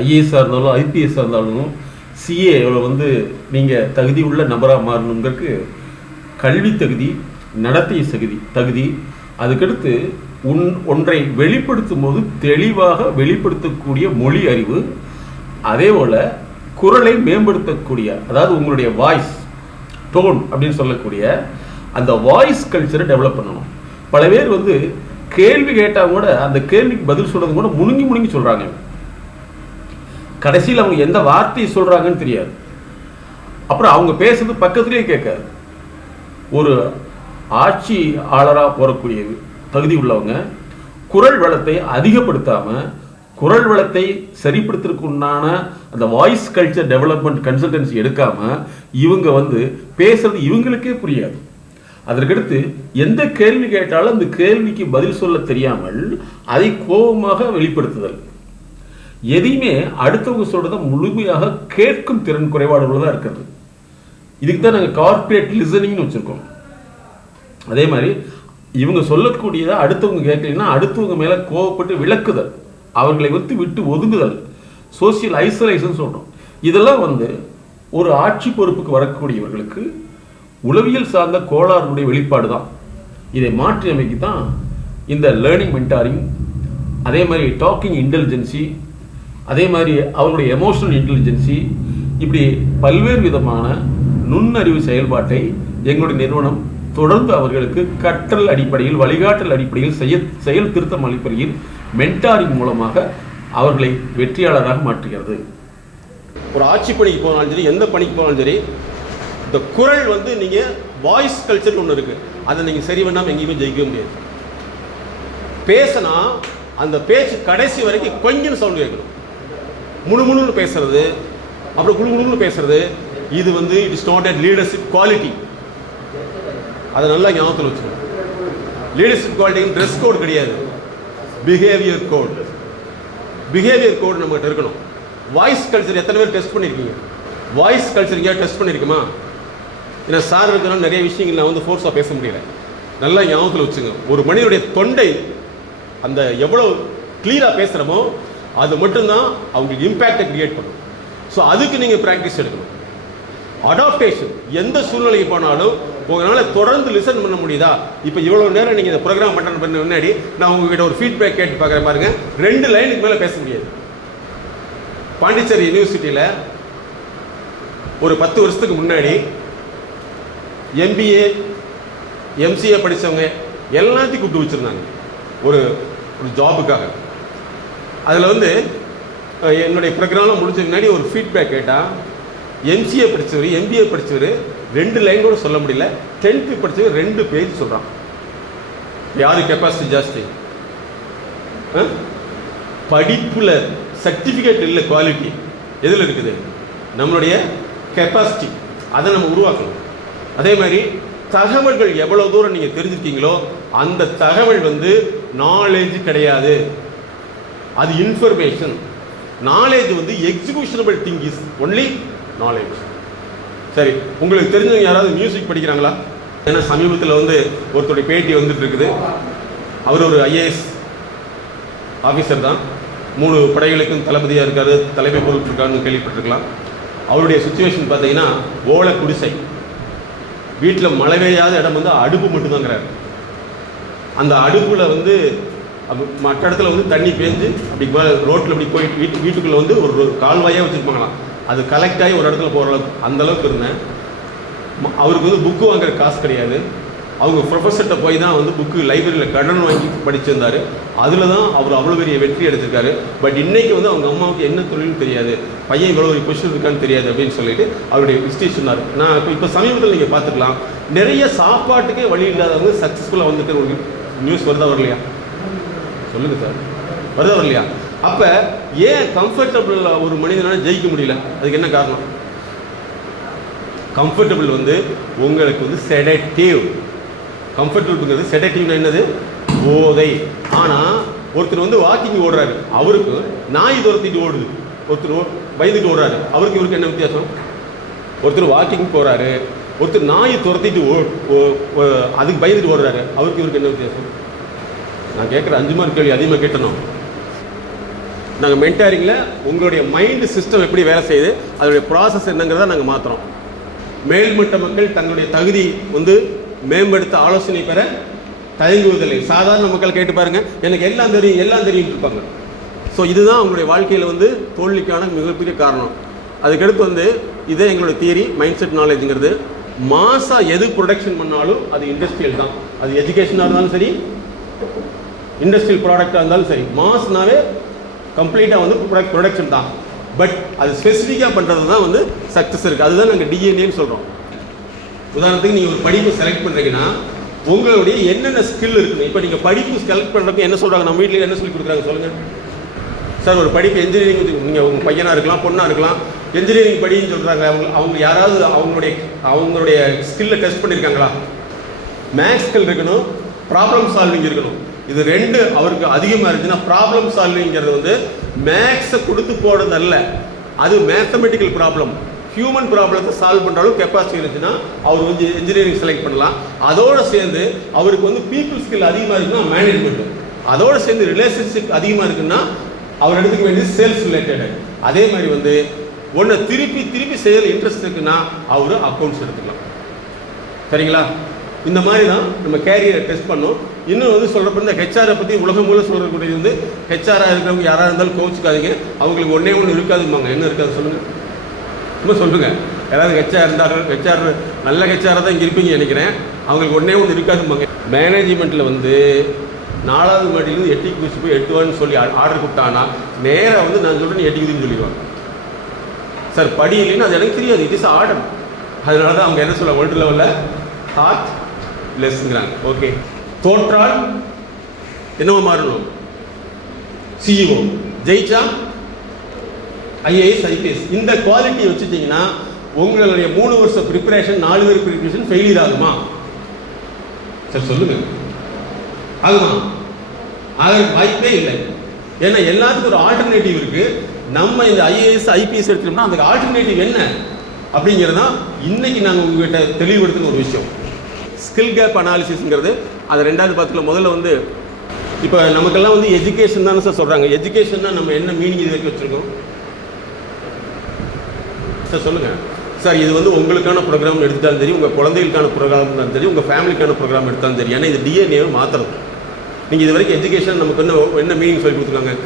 ஐஏஎஸ்ஸாக இருந்தாலும் ஐபிஎஸ்ஸாக இருந்தாலும் சிஏவில் வந்து நீங்கள் தகுதி உள்ள நபராக மாறணுங்கிறதுக்கு கல்வி தகுதி, நடத்தை தகுதி, அதுக்கடுத்து ஒன்றை வெளிப்படுத்தும் போது தெளிவாக வெளிப்படுத்தக்கூடிய மொழி அறிவு, அதே போல் குரலை மேம்படுத்தக்கூடிய, அதாவது உங்களுடைய வாய்ஸ் டோன் அப்படின்னு சொல்லக்கூடிய அந்த வாய்ஸ் கல்ச்சரை டெவலப் பண்ணணும். பல பேர் வந்து கேள்வி கேட்டால் கூட அந்த கேள்விக்கு பதில் சொல்றது கூட முழுங்கி சொல்கிறாங்க. கடைசியில் அவங்க எந்த வார்த்தையை சொல்கிறாங்கன்னு தெரியாது. அப்புறம் அவங்க பேசுறது பக்கத்துலேயே கேட்காது. ஒரு ஆட்சியாளராக போகக்கூடிய தகுதி உள்ளவங்க குரல் வளத்தை அதிகப்படுத்தாமல், குரல் வளத்தை சரிப்படுத்துறதுக்குண்டான அந்த வாய்ஸ் கல்ச்சர் டெவலப்மெண்ட் கன்சல்டன்சி எடுக்காமல் இவங்க வந்து பேசுறது இவங்களுக்கே புரியாது. அதற்கடுத்து எந்த கேள்வி கேட்டாலும் அந்த கேள்விக்கு பதில் சொல்ல தெரியாமல் அதை கோபமாக வெளிப்படுத்துதல், எதையுமே அடுத்தவங்க சொல்றதை முழுமையாக கேட்கும் திறன் குறைபாடு உள்ளதாக இருக்கிறது. இதுக்கு தான் நாங்கள் கார்ப்பரேட் லிசனிங்னு வச்சுருக்கோம். அதே மாதிரி இவங்க சொல்லக்கூடியதை அடுத்தவங்க கேட்கலைன்னா அடுத்தவங்க மேலே கோவப்பட்டு விளக்குதல், அவர்களை விட்டு ஒதுங்குதல், சோசியல் ஐசோலேஷன் சொல்கிறோம். இதெல்லாம் வந்து ஒரு ஆட்சி பொறுப்புக்கு வரக்கூடியவர்களுக்கு உளவியல் சார்ந்த கோளாறுடைய வெளிப்பாடு தான். இதை மாற்றி அமைக்க தான் இந்த லேர்னிங் மென்டாரிங், அதே மாதிரி டாக்கிங் இன்டெலிஜென்சி, அதே மாதிரி அவருடைய எமோஷனல் இன்டெலிஜென்சி, இப்படி பல்வேறு விதமான நுண்ணறிவு செயல்பாட்டை எங்களுடைய நிறுவனம் தொடர்ந்து அவர்களுக்கு கற்றல் அடிப்படையில், வழிகாட்டல் அடிப்படையில், செயல் திருத்தம் அடிப்படையில் மென்டாரிங் மூலமாக அவர்களை வெற்றியாளராக மாற்றுகிறது. ஒரு ஆட்சி பணிக்கு போனாலும் சரி, எந்த பணிக்கு போனாலும் சரி, இந்த குரல் வந்து நீங்கள் வாய்ஸ் கல்ச்சர் ஒன்று இருக்குது, அதை நீங்கள் சரி பண்ணாமல் எங்கேயுமே ஜெயிக்க முடியாது. பேசினா அந்த பேச்சு கடைசி வரைக்கும் கொஞ்சம் சவுண்ட் கேட்கணும். முணுமுணுன்னு பேசுறது, அப்புறம் குழுகுழுன்னு பேசுறது, இது வந்து it is not a leadership quality. அதை நல்லா ஞாபகத்தில் வச்சுக்கணும். லீடர்ஷிப் குவாலிட்டி ட்ரெஸ் கோட் கிடையாது, பிஹேவியர் கோட். பிஹேவியர் கோட் நம்மகிட்ட இருக்கணும். வாய்ஸ் கல்ச்சர் எத்தனை பேர் டெஸ்ட் பண்ணியிருக்கீங்க? வாய்ஸ் கல்ச்சர் எங்கேயா டெஸ்ட் பண்ணியிருக்குமா? ஏன்னா சார் இருக்கிறனால நிறைய விஷயங்கள் நான் வந்து ஃபோர்ஸாக பேச முடியல. நல்லா ஞாபகத்தில் வச்சுங்க. ஒரு மனிதனுடைய தொண்டை அந்த எவ்வளோ கிளியராக பேசுகிறோமோ அது மட்டும்தான் அவங்களுக்கு இம்பேக்டை கிரியேட் பண்ணும். ஸோ அதுக்கு நீங்கள் ப்ராக்டிஸ் எடுக்கணும். அடாப்டேஷன், எந்த சூழ்நிலைக்கு போனாலும் உங்களால் தொடர்ந்து லிசன் பண்ண முடியுதா? இப்போ இவ்வளோ நேரம் நீங்கள் இந்த ப்ரோக்ராம் பண்ண முன்னாடி நான் உங்ககிட்ட ஒரு ஃபீட்பேக் கேட்டு பார்க்குறேன் பாருங்க. 2 லைனுக்கு மேலே பேச முடியாது. பாண்டிச்சேரி யூனிவர்சிட்டியில் ஒரு 10 வருஷத்துக்கு முன்னாடி MBA MCA படித்தவங்க எல்லாத்தையும் கூப்பிட்டு வச்சுருந்தாங்க ஒரு ஜாபுக்காக. அதில் வந்து என்னுடைய ப்ரோக்ராம்லாம் முடிச்ச முன்னாடி ஒரு ஃபீட்பேக் கேட்டால், MCA படித்தவர் MBA படித்தவர் 2 லைன் கூட சொல்ல முடியல, 10th படித்தவர் 2 பேஜ் சொல்கிறான். யாரு கெப்பாசிட்டி ஜாஸ்தி? படிப்புல சர்டிஃபிகேட் இல்லை, குவாலிட்டி எதில் இருக்குது? நம்மளுடைய கெப்பாசிட்டி. அதை நம்ம உருவாக்கணும். அதே மாதிரி தகவல்கள் எவ்வளோ தூரம் நீங்கள் தெரிஞ்சுருக்கீங்களோ அந்த தகவல் வந்து நாலேஜ் கிடையாது, அது இன்ஃபர்மேஷன். நாலேஜ் வந்து எக்ஸிக்யூஷனபிள் திங் இஸ் ஒன்லி நாலேஜ். சரி, உங்களுக்கு தெரிஞ்சவங்க யாராவது மியூசிக் படிக்கிறாங்களா? ஏன்னா சமீபத்தில் வந்து ஒருத்தருடைய பேட்டி வந்துட்டு இருக்குது. அவர் ஒரு IAS ஆஃபீஸர் தான், 3 படைகளுக்கும் தளபதியாக இருக்காரு, தலைமை பொறுப்பிருக்காருன்னு கேள்விப்பட்டிருக்கலாம். அவருடைய சுச்சுவேஷன் பார்த்தீங்கன்னா ஓலை குடிசை, வீட்டில் மழை பெய்யாத இடம் வந்து அடுப்பு மட்டும்தாங்கிறாரு. அந்த அடுப்பில் வந்து மற்ற இடத்துல வந்து தண்ணி பேஞ்சு அப்படி ரோட்டில் அப்படி போயிட்டு வீட்டுக்குள்ளே வந்து ஒரு கால்வாயாக வச்சுருப்பாங்களாம். அது கலெக்ட் ஆகி ஒரு இடத்துல போகிற அளவுக்கு அந்தளவுக்கு இருந்தேன். அவருக்கு வந்து புக்கு வாங்குற காசு கிடையாது. அவங்க ப்ரொஃபஸர்கிட்ட போய் தான் வந்து புக்கு லைப்ரரியில் கடன் வாங்கி படிச்சிருந்தார். அதில் தான் அவர் அவ்வளோ பெரிய வெற்றி எடுத்திருக்காரு. பட் இன்றைக்கி வந்து அவங்க அம்மாவுக்கு என்ன தொழில்னு தெரியாது, பையன் இவ்வளோ ஒரு பொசிஷன் இருக்கான்னு தெரியாது அப்படின்னு சொல்லிட்டு அவருடைய ஹிஸ்ட்ரி சொன்னார். நான் இப்போ சமீபத்தில் நீங்கள் பார்த்துக்கலாம், நிறைய சாப்பாட்டுக்கே வழி இல்லாதவங்க சக்ஸஸ்ஃபுல்லாக வந்துட்டு ஒரு நியூஸ் வருதா வரலையா? சொல்லுங்கள் சார், வருதா வரலையா? அப்போ ஏன் கம்ஃபர்டபுள் ஒரு மனிதனால் ஜெயிக்க முடியல? அதுக்கு என்ன காரணம்? கம்ஃபர்டபுள் வந்து உங்களுக்கு வந்து செடேட்டிவ். கம்ஃபர்டபுள்ங்கிறது செடேட்டிவ்னா என்னது? போதை. ஆனால் ஒருத்தர் வந்து வாக்கிங் ஓடுறாரு, அவருக்கு நாய் துரத்திட்டு ஓடுது, ஒருத்தர் பயந்துட்டு ஓடுறாரு, அவருக்கு இவருக்கு என்ன வித்தியாசம்? ஒருத்தர் வாக்கிங் போகிறாரு, ஒருத்தர் நாய் துரத்திட்டு அதுக்கு பயந்துட்டு ஓடுறாரு, அவருக்கு இவருக்கு என்ன வித்தியாசம்? நான் கேட்குற 5 மார்க் கேள்வி அதிகமாக கேட்டணும். நாங்கள் மென்டாரிங்கில் உங்களுடைய மைண்டு சிஸ்டம் எப்படி வேலை செய்யுது, அதோடைய ப்ராசஸ் என்னங்கிறத நாங்கள் மாற்றுறோம். மேல்மட்ட மக்கள் தங்களுடைய தகுதி வந்து மேம்படுத்த ஆலோசனை பெற தயங்குவதில்லை. சாதாரண மக்கள் கேட்டு பாருங்க, எனக்கு எல்லாம் தெரியும் இருப்பாங்க. ஸோ இதுதான் அவங்களுடைய வாழ்க்கையில் வந்து தோல்விக்கான மிகப்பெரிய காரணம். அதுக்கடுத்து வந்து இதே எங்களுடைய தியரி மைண்ட் செட் நாலேஜுங்கிறது. மாசாக எது ப்ரொடக்ஷன் பண்ணாலும் அது இண்டஸ்ட்ரியல் தான். அது எஜுகேஷனாக இருந்தாலும் சரி, இண்டஸ்ட்ரியல் ப்ராடக்டாக இருந்தாலும் சரி, மாஸ்னாவே கம்ப்ளீட்டாக வந்து ப்ரொடக்ஷன் தான். பட் அது ஸ்பெசிஃபிக்காக பண்ணுறது தான் வந்து சக்ஸஸ் இருக்குது. அதுதான் நாங்கள் டிஎன்ஏன்னு சொல்கிறோம். உதாரணத்துக்கு நீங்கள் ஒரு படிப்பு செலக்ட் பண்ணுறீங்கன்னா உங்களுடைய என்னென்ன ஸ்கில் இருக்குது. இப்போ நீங்கள் படிப்பு செலக்ட் பண்ணுறதுக்கு என்ன சொல்கிறாங்க, நம்ம வீட்டில் என்ன சொல்லி கொடுக்குறாங்க சொல்லுங்கள் சார். ஒரு படிப்பு என்ஜினியரிங், நீங்கள் உங்கள் பையனாக இருக்கலாம், பொண்ணாக இருக்கலாம், என்ஜினியரிங் படின்னு சொல்கிறாங்க. அவங்க யாராவது அவங்களுடைய ஸ்கில்லை டெஸ்ட் பண்ணியிருக்காங்களா? மேக்ஸ் ஸ்கில் இருக்கணும், ப்ராப்ளம் சால்விங் இருக்கணும். இது ரெண்டு அவருக்கு அதிகமாக இருந்துச்சுன்னா, ப்ராப்ளம் சால்விங்கிறது வந்து மேக்ஸை கொடுத்து போடுறது அல்ல, அது மேத்தமெட்டிக்கல் ப்ராப்ளம். ஹியூமன் ப்ராப்ளத்தை சால்வ் பண்ணுறாலும் கெப்பாசிட்டி இருந்துச்சுன்னா அவர் வந்து என்ஜினியரிங் செலக்ட் பண்ணலாம். அதோடு சேர்ந்து அவருக்கு வந்து பீப்புள் ஸ்கில் அதிகமாக இருக்குன்னா மேனேஜ்மெண்ட், அதோடு சேர்ந்து ரிலேஷன்ஷிப் அதிகமாக இருக்குன்னா அவர் எடுத்துக்க வேண்டியது சேல்ஸ் ரிலேட்டடு. அதே மாதிரி வந்து ஒன்று திருப்பி செய்யற இன்ட்ரெஸ்ட் இருக்குன்னா அவர் அக்கௌண்ட்ஸ் எடுத்துக்கலாம். சரிங்களா? இந்த மாதிரி தான் நம்ம கேரியரை டெஸ்ட் பண்ணோம். இன்னும் வந்து சொல்கிறப்ப இந்த ஹெச்ஆரை பற்றி உலகம் மூலம் சொல்லக்கூடியது வந்து, ஹெச்ஆராக இருக்கிறவங்க யாராக இருந்தாலும் கோவிச்சுக்காதீங்க. அவங்களுக்கு ஒன்று இருக்காதும்பாங்க. என்ன இருக்காது சொல்லுங்கள், சும்மா சொல்லுங்கள். யாராவது ஹெச்ஆர் இருந்தாலும், ஹெச்ஆர் நல்ல ஹெச்ஆராக தான் இங்கே இருப்பீங்க நினைக்கிறேன். அவங்களுக்கு ஒன்று இருக்காதும்பாங்க. மேனேஜ்மெண்ட்டில் வந்து 4வது மாடியிலேருந்து 8க்கு குதிச்சு போய் 8வான்னு சொல்லி ஆர்டர் கொடுத்தாங்கன்னா நேராக வந்து நான் சொல்கிறேன் 8 குதின்னு சொல்லிடுவாங்க. சார் படி இல்லைன்னு அது எனக்கு தெரியாது, இட் இஸ் ஆர்டர். அதனால தான் அவங்க என்ன சொல்ல வேர்ல்டு லெவலில் ஹார்ட் லெஸ்ங்கிறாங்க. ஓகே, தோற்றால் என்னவோ மாறணும், சிஇஓ, ஜெயிச்சா ஐஏஎஸ், ஐபிஎஸ். இந்த குவாலிட்டியை வச்சுட்டிங்கன்னா உங்களுடைய 3 வருஷம் ப்ரிப்பரேஷன், 4 பேர் ப்ரிப்பரேஷன் ஃபெயிலியர் ஆகுமா சார்? சொல்லுங்கள், ஆகுமா? ஆக வாய்ப்பே இல்லை. ஏன்னா எல்லாத்துக்கும் ஒரு ஆல்டர்னேட்டிவ் இருக்கு. நம்ம இந்த ஐஏஎஸ் ஐபிஎஸ் எடுத்துட்டோம்னா அந்த ஆல்டர்னேட்டிவ் என்ன அப்படிங்கிறது தான் இன்னைக்கு நாங்கள் உங்ககிட்ட தெளிவுபடுத்தின ஒரு விஷயம். ஸ்கில் கேப் அனாலிசிஸ்ங்கிறது அதை 2வது பார்த்துக்கலாம். முதல்ல வந்து இப்போ நமக்கெல்லாம் வந்து எஜுகேஷன் தானே சார் சொல்கிறாங்க. எஜுகேஷன்னா நம்ம என்ன மீனிங் இது வரைக்கும் வச்சுருக்கோம் சார்? சொல்லுங்கள் சார். இது வந்து உங்களுக்கான ப்ரோக்ராம் எடுத்தாலும் சரி, உங்கள் குழந்தைகளுக்கான ப்ரோக்ராம் இருந்தாலும் சரி, உங்கள் ஃபேமிலிக்கான ப்ரோக்ராம் எடுத்தாலும் சரி. ஏன்னா இது டிஎன்ஏவை மாற்றுறது. நீங்கள் இது வரைக்கும் எஜுகேஷன் நமக்கு என்ன மீனிங் சொல்லி கொடுத்துருக்காங்க?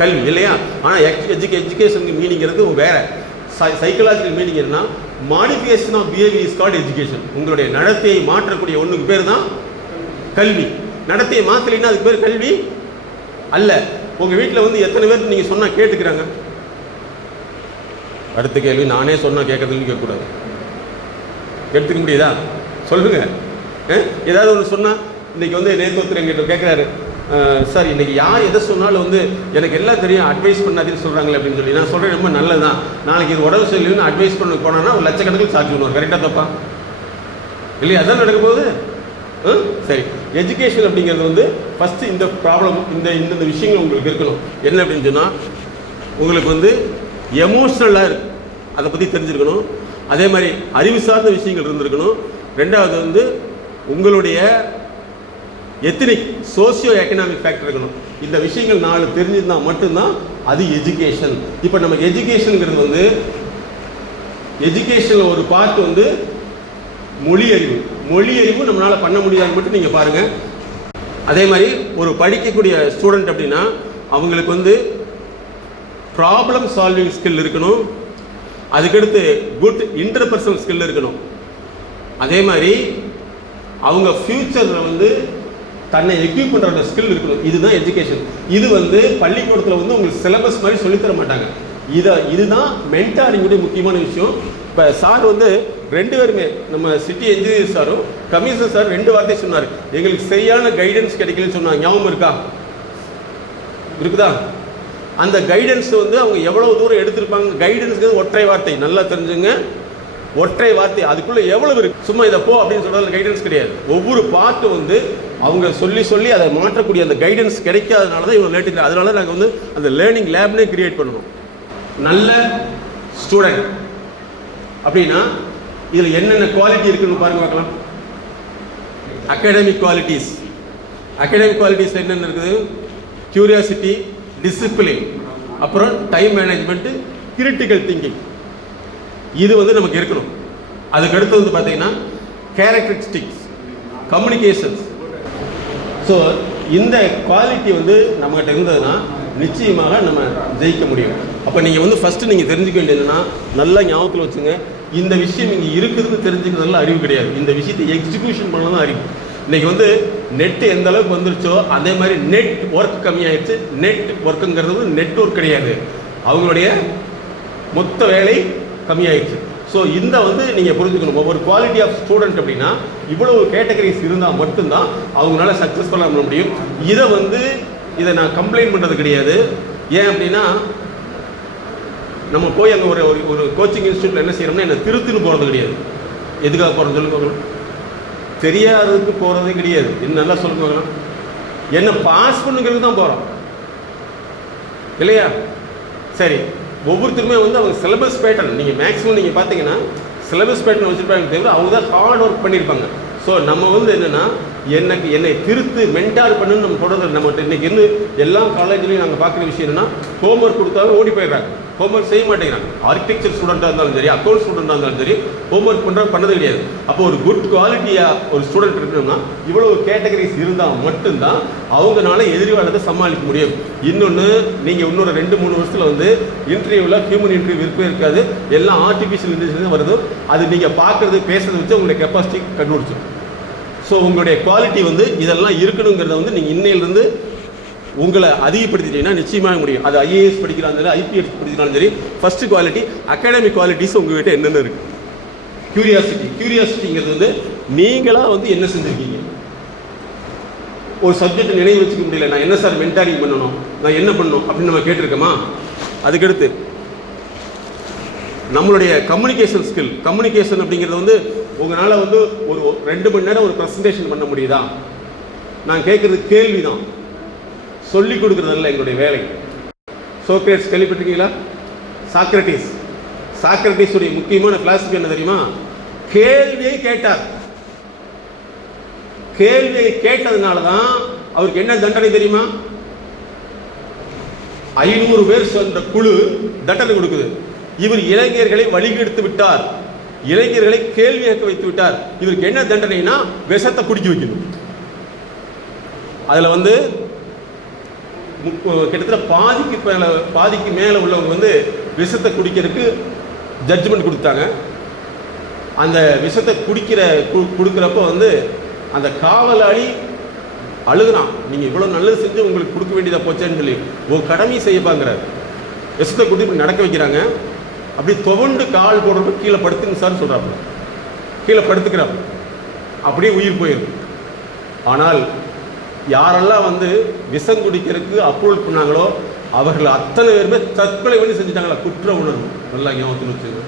கல்வி இல்லையா? ஆனால் எஜுகேஷனுக்கு மீனிங்கிறது வேறு. சைக்கலாஜிக்கல் மீனிங் என்ன? Modification of behaviour is called education. உங்களுடைய நடத்தையை மாற்றக்கூடிய ஒன்றுக்கு பேர் தான் கல்வி. நடத்தையை மாற்றலைன்னா அதுக்கு பேர் கல்வி அல்ல. உங்கள் வீட்டில் வந்து எத்தனை பேர் நீங்கள் சொன்னால் கேட்டுக்கிறாங்க? அடுத்த கேள்வி, நானே சொன்னால் கேட்கறதுன்னு கேட்கக்கூடாது. எடுத்துக்க முடியுதா? சொல்லுங்கள். ஏதாவது ஒன்று சொன்னால், இன்றைக்கி வந்து நேற்று எங்கிட்ட கேட்குறாரு, சார் இன்றைக்கி யார் எதை சொன்னாலும் வந்து எனக்கு எல்லாம் தெரியும், அட்வைஸ் பண்ணாதுன்னு சொல்கிறாங்களே அப்படின்னு சொல்லி. நான் சொல்கிறேன் ரொம்ப நல்லது தான். நாளைக்கு இது உடம்பு சரியில்லைன்னு அட்வைஸ் பண்ண போனோன்னா ஒரு லட்சக்கணக்கில் சார்ஜ் பண்ணுவார். கரெக்டாக தப்பா இல்லையா? அதான் நடக்கும் போது. சரி, எஜுகேஷன் அப்படிங்கிறது வந்து ஃபஸ்ட்டு இந்த ப்ராப்ளம், இந்த விஷயங்கள் உங்களுக்கு இருக்கணும். என்ன அப்படின்னு சொன்னால், உங்களுக்கு வந்து எமோஷ்னலாக இருக்கு, அதை பற்றி தெரிஞ்சிருக்கணும். அதே மாதிரி அறிவு சார்ந்த விஷயங்கள் இருந்திருக்கணும். 2வது வந்து உங்களுடைய எத்தனிக் சோசியோ எக்கனாமிக் ஃபேக்டர் இருக்கணும். இந்த விஷயங்கள் 4 தெரிஞ்சிருந்தால் மட்டும்தான் அது எஜுகேஷன். இப்போ நம்ம எஜுகேஷனுங்கிறது வந்து, எஜுகேஷனில் ஒரு பார்ட் வந்து மொழி அறிவு நம்மளால் பண்ண முடியாதுன்னு மட்டும் நீங்கள் பாருங்கள். அதே மாதிரி ஒரு படிக்கக்கூடிய ஸ்டூடெண்ட் அப்படின்னா அவங்களுக்கு வந்து ப்ராப்ளம் சால்விங் ஸ்கில் இருக்கணும். அதுக்கடுத்து குட் இன்டர்பர்சனல் ஸ்கில் இருக்கணும். அதே மாதிரி அவங்க ஃபியூச்சரில் வந்து தன்னை எக்யூப் பண்ணுற ஸ்கில் இருக்கணும். இதுதான் எஜுகேஷன். இது வந்து பள்ளிக்கூடத்தில் வந்து உங்களுக்கு சிலபஸ் மாதிரி சொல்லித்தர மாட்டாங்க. இதுதான் மென்டாரிங்குடைய முக்கியமான விஷயம். இப்போ சார் வந்து 2 பேருமே, நம்ம சிட்டி என்ஜினியர் சாரும் கமிஷனர் சார் 2 வார்த்தை சொன்னார். எங்களுக்கு சரியான கைடன்ஸ் கிடைக்கலன்னு சொன்னாங்க. ஞாபகம் இருக்குதா? அந்த கைடன்ஸ் வந்து அவங்க எவ்வளவு தூரம் எடுத்திருப்பாங்க. கைடன்ஸ்க்கு ஒற்றை வார்த்தை, நல்லா தெரிஞ்சுங்க, ஒற்றை வார்த்தை. அதுக்குள்ளே எவ்வளவு இருக்கு. சும்மா இதை போ அப்படின்னு சொல்கிறது கைடன்ஸ் கிடையாது. ஒவ்வொரு பார்ட்டும் வந்து அவங்க சொல்லி அதை மாற்றக்கூடிய அந்த கைடன்ஸ் கிடைக்காதனால தான் இவங்க லேட்டு. அதனால நாங்கள் வந்து அந்த லேர்னிங் லேப்னே கிரியேட் பண்ணணும். நல்ல ஸ்டூடெண்ட் அப்படின்னா இதில் என்னென்ன குவாலிட்டி இருக்குன்னு பாருங்க பார்க்கலாம். அகாடமிக் குவாலிட்டிஸ் என்னென்ன இருக்குது? கியூரியாசிட்டி, டிசிப்ளின், அப்புறம் டைம் மேனேஜ்மெண்ட், கிரிட்டிக்கல் திங்கிங், இது வந்து நமக்கு இருக்கணும். அதுக்கு அடுத்து வந்து பார்த்தீங்கன்னா கேரக்டரிஸ்டிக்ஸ், கம்யூனிகேஷன்ஸ். ஸோ இந்த குவாலிட்டி வந்து நம்மகிட்ட இருந்ததுன்னா நிச்சயமாக நம்ம ஜெயிக்க முடியும். அப்போ நீங்கள் வந்து ஃபஸ்ட்டு நீங்கள் தெரிஞ்சுக்க வேண்டியதுன்னா, நல்லா ஞாபகத்தில் வச்சுங்க, இந்த விஷயம் இங்கே இருக்குதுன்னு தெரிஞ்சுக்கிறதுலாம் அறிவு கிடையாது. இந்த விஷயத்தை எக்ஸிக்யூஷன் பண்ணலாம் தான் அறிவு. இன்றைக்கி வந்து நெட்டு எந்த அளவுக்கு வந்துருச்சோ அதே மாதிரி நெட் ஒர்க் கம்மியாயிடுச்சு. நெட் ஒர்க்குங்கிறது நெட்வொர்க் கிடையாது, அவங்களுடைய மொத்த வேலை கம்மியாயிடுச்சு. ஸோ இந்த வந்து நீங்கள் புரிஞ்சுக்கணும். ஒவ்வொரு குவாலிட்டி ஆஃப் ஸ்டூடெண்ட் அப்படின்னா இவ்வளவு கேட்டகரிஸ் இருந்தால் மட்டும்தான் அவங்களால சக்ஸஸ்ஃபுல்லாக பண்ண முடியும். இதை நான் கம்ப்ளைண்ட் பண்ணுறது கிடையாது. ஏன் அப்படின்னா, நம்ம போய் அங்கே ஒரு கோச்சிங் இன்ஸ்டியூட்டில் என்ன செய்யறோம்னா, என்ன திருத்துன்னு போகிறது கிடையாது. எதுக்காக போகிறது சொல்லுங்க? தெரியாததுக்கு போகிறதே கிடையாது. என்ன நல்லா சொல்லுங்க, என்ன பாஸ் பண்ணுங்கிறது தான் போகிறோம் இல்லையா? சரி, ஒவ்வொருத்தருமே வந்து அவங்க சிலபஸ் பேட்டர்ன், நீங்கள் மேக்ஸிமம் நீங்கள் பார்த்தீங்கன்னா சிலபஸ் பேட்டர்ன் வச்சுருப்பாங்க தவிர அவங்க தான் ஹார்ட் ஒர்க் பண்ணியிருப்பாங்க. ஸோ நம்ம வந்து என்னென்னா, என்னை திருத்து மென்டார் பண்ணுன்னு நம்ம சொல்கிறது. நம்மகிட்ட இன்றைக்கி இருந்து எல்லா காலேஜ்லையும் நாங்கள் பார்க்குற விஷயம் என்னென்னா, ஹோம்ஒர்க் கொடுத்தாலும் ஓடி போயிடுறாங்க, ஹோம்ஒர்க் செய்ய மாட்டேங்கிறாங்க. ஆர்கிடெக்சர் ஸ்டூடெண்ட்டாக இருந்தாலும் சரி, அக்கௌண்ட் ஸ்டூடெண்ட்டாக இருந்தாலும் சரி, ஹோம்ஒர்க் பண்ணது கிடையாது. அப்போ ஒரு குட் குவாலிட்டியாக ஒரு ஸ்டூடெண்ட் இருக்கணும்னா இவ்வளோ கேட்டகரிஸ் இருந்தால் மட்டும்தான் அவங்களால எதிர்காலத்தை சமாளிக்க முடியும். இன்னொன்று, நீங்கள் இன்னொரு 2-3 வருஷத்தில் வந்து இன்டர்வியூவில் ஹியூமன் இன்டர்வியூ இருக்காது, எல்லாம் ஆர்டிஃபிஷியல் இன்டெலிஜென்ஸ் வருது. அது நீங்கள் பார்க்குறது பேசுறதை வச்சு உங்களுடைய கெப்பாசிட்டி கண்டுபிடிச்சிடும். ஸோ உங்களுடைய குவாலிட்டி வந்து இதெல்லாம் இருக்கணுங்கிறத வந்து நீங்கள் இன்னையிலிருந்து உங்களை அதிகப்படுத்திட்டீங்கன்னா நிச்சயமாக முடியும். அது ஐஏஎஸ் படிக்கிறாலும் சரி, ஐபிஎஸ் படிக்கிறாலும் சரி, ஃபர்ஸ்ட் குவாலிட்டி அகாடமிக் குவாலிட்டிஸ் உங்ககிட்ட என்னென்ன இருக்குது. கியூரியாசிட்டிங்கிறது வந்து நீங்களாக வந்து என்ன செஞ்சுருக்கீங்க. ஒரு சப்ஜெக்ட் நினைவு வச்சுக்க முடியல, நான் என்ன சார் மென்டாரிங் பண்ணணும், நான் என்ன பண்ணணும் அப்படின்னு நம்ம கேட்டிருக்கோமா? அதுக்கடுத்து நம்மளுடைய கம்யூனிகேஷன் ஸ்கில். கம்யூனிகேஷன் அப்படிங்கிறது வந்து உங்களால் வந்து ஒரு 2 மணி நேரம் ஒரு ப்ரெசன்டேஷன் பண்ண முடியுதா? நான் கேட்குறது கேள்வி தான், சொல்லிக் கொடுக்குறதில்ல எங்களுடைய வேலை. சோக்ரேட்ஸ் கேள்விப்பட்டிருக்கீங்களா? சாக்ரட்டிஸ் உடைய முக்கியமான பிலாசபி என்ன தெரியுமா? கேள்வியை கேட்டார். கேள்வியை கேட்டதுனால தான் அவருக்கு என்ன தண்டனை தெரியுமா? 500 பேர் சேர்ந்த குழு தண்டனை கொடுக்குது. இவர் இளைஞர்களை வழிகெடுத்து விட்டார், இளைஞர்களை கேள்வி கேட்க வைத்து விட்டார். இவருக்கு என்ன தண்டனைனா விஷத்தை குடிக்க வைக்கணும். அதுல வந்து கிட்டத்தட்ட பாதிக்கு மேல உள்ளவங்க வந்து விஷத்தை குடிக்கிறதுக்கு ஜட்ஜ்மெண்ட் கொடுத்தாங்க. அந்த விஷத்தை கொடுக்குறப்ப வந்து அந்த காவலாளி அழுகுறான், நீங்க இவ்வளவு நல்லது செஞ்சு உங்களுக்கு கொடுக்க வேண்டியதா போச்சேன்னு சொல்லி ஒரு கடமையை செய்யப்பாங்கிறார். விஷத்தை குடித்து நடக்க வைக்கிறாங்க. அப்படி துவண்டு கால் போடுறப்ப கீழே படுத்துங்க சார் சொல்றாப்புல, கீழே படுத்துக்கிறாப்புல, அப்படியே உயிர் போயிருக்கு. ஆனால் யாரெல்லாம் வந்து விஷம் குடிக்கிறதுக்கு அப்ரூவல் பண்ணாங்களோ அவர்கள் அத்தனை பேருமே தற்கொலை பண்ணி செஞ்சுட்டாங்களா? குற்ற உணர்வு. நல்லா ஞாபகத்தில் வச்சுங்க.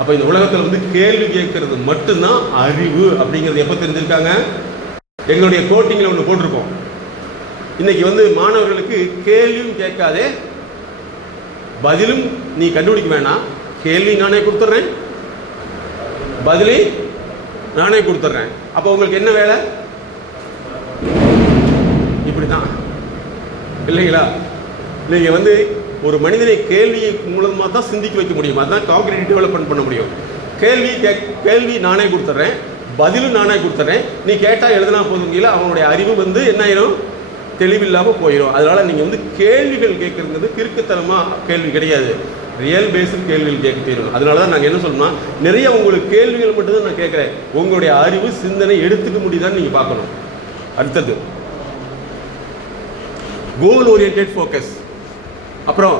அப்ப இந்த உலகத்தில் வந்து கேள்வி கேட்கறது மட்டும்தான் அறிவு அப்படிங்கிறது எப்ப தெரிஞ்சிருக்காங்க? எங்களுடைய கோட்டிங்ல ஒன்று போட்டிருக்கோம். இன்னைக்கு வந்து மாணவர்களுக்கு கேள்வியும் கேட்காதே, பதிலும் நீ கண்டுபிடிக்க வேணாம், கேள்வி நானே கொடுத்துட்றேன், பதிலை நானே கொடுத்துட்றேன். அப்போ உங்களுக்கு என்ன வேலை? இப்படிதான் இல்லைங்களா? நீங்க வந்து ஒரு மனிதனை கேள்வியை மூலமாக தான் சிந்திக்க வைக்க முடியும். அதுதான் காங்கிரீட் டெவலப்மெண்ட் பண்ண முடியும். கேள்வி நானே கொடுத்துட்றேன், பதிலும் நானே கொடுத்துட்றேன், நீ கேட்டா எழுதுனா போதுங்களா? அவனுடைய அறிவு வந்து என்ன ஆயிரும்? தெளிவில்லாமல் போயிடும். அதனால நீங்க வந்து கேள்விகள் கேட்கறது கிறுக்குத்தனமா கேள்வி கிடையாது, ரியல் பேஸில் கேள்விகள் கேட்க தெரியும். அதனால தான் நாங்கள் என்ன சொல்லணும்னா, நிறைய உங்களுக்கு கேள்விகள் மட்டும்தான் நான் கேட்குறேன், உங்களுடைய அறிவு சிந்தனை எடுத்துக்க முடியுதான்னு நீங்கள் பார்க்கணும். அடுத்தது கோல் ஓரியன்டட் ஃபோக்கஸ், அப்புறம்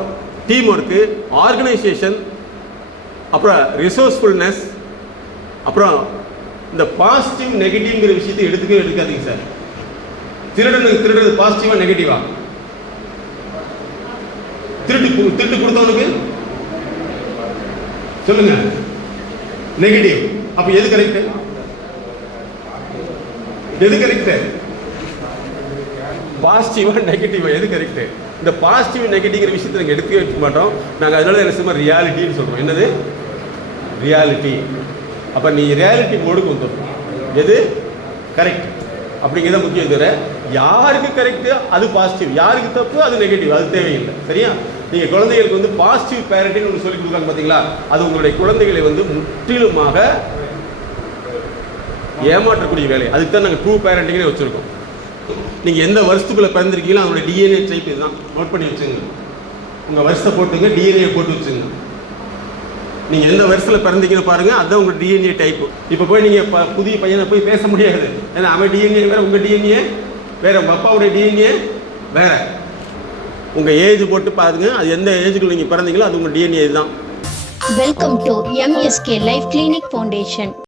டீம் ஒர்க்கு, ஆர்கனைசேஷன், அப்புறம் ரிசோர்ஸ்ஃபுல்னஸ், அப்புறம் இந்த பாசிட்டிவ் நெகட்டிவ்ங்கிற விஷயத்தை எடுக்காதீங்க சார். திருடுறது பாசிட்டிவா நெகட்டிவா? திருட்டு கொடுத்தவனுக்கு சொல்லுங்க நெகட்டிவ். அப்ப எது கரெக்ட்? பாசிட்டிவா நெகட்டிவா எது கரெக்ட்? இந்த பாசிட்டிவ் நெகட்டிவ்ங்கிற விஷயத்தை நாங்கள் எடுத்துக்க வைக்க மாட்டோம். நாங்கள் அதனால என்ன செய்வோம்? ரியாலிட்டின்னு சொல்றோம். என்னது ரியாலிட்டி? அப்ப நீ ரியாலிட்டி மோடுக்கு வந்துடும், எது கரெக்ட் அப்படிங்கிறத முக்கியம். தவிர யாருக்கு கரெக்ட் அது பாசிட்டிவ், யாருக்கு தப்பு அது நெகட்டிவ், அது தேவையில்லை. சரியா? நீங்கள் குழந்தைகளுக்கு வந்து பாசிட்டிவ் பேரண்டிங் ஒன்று சொல்லி கொடுக்குறாங்க பார்த்தீங்களா, அது உங்களுடைய குழந்தைகளை வந்து முற்றிலுமாக ஏமாற்றக்கூடிய வேலை. அதுக்கு தான் நாங்கள் ட்ரூ பேரண்டிங்னே வச்சுருக்கோம். நீங்கள் எந்த வருஷத்துக்குள்ளே பிறந்திருக்கீங்களோ அதனுடைய டிஎன்ஏ டைப் இதுதான். நோட் பண்ணி வச்சுங்க. உங்கள் வருஷத்தை போட்டுங்க, டிஎன்ஏ போட்டு வச்சுங்க. நீங்கள் எந்த வருஷத்தில் பிறந்தீங்கன்னு பாருங்கள், அதுதான் உங்கள் டிஎன்ஏ டைப்பு. இப்போ போய் நீங்கள் புதிய பையனை போய் பேச முடியாது. ஏன்னா அவன் டிஎன்ஏ வேறு, உங்கள் டிஎன்ஏ வேறு, உங்கள் அப்பாவுடைய டிஎன்ஏ வேறு. உங்கள் ஏஜ் போட்டு பாருங்க, அது எந்த ஏஜுக்குள்ள நீங்கள் பிறந்தீங்களோ அது உங்கள் டிஎன்ஏ தான். Welcome to MSK life clinic foundation.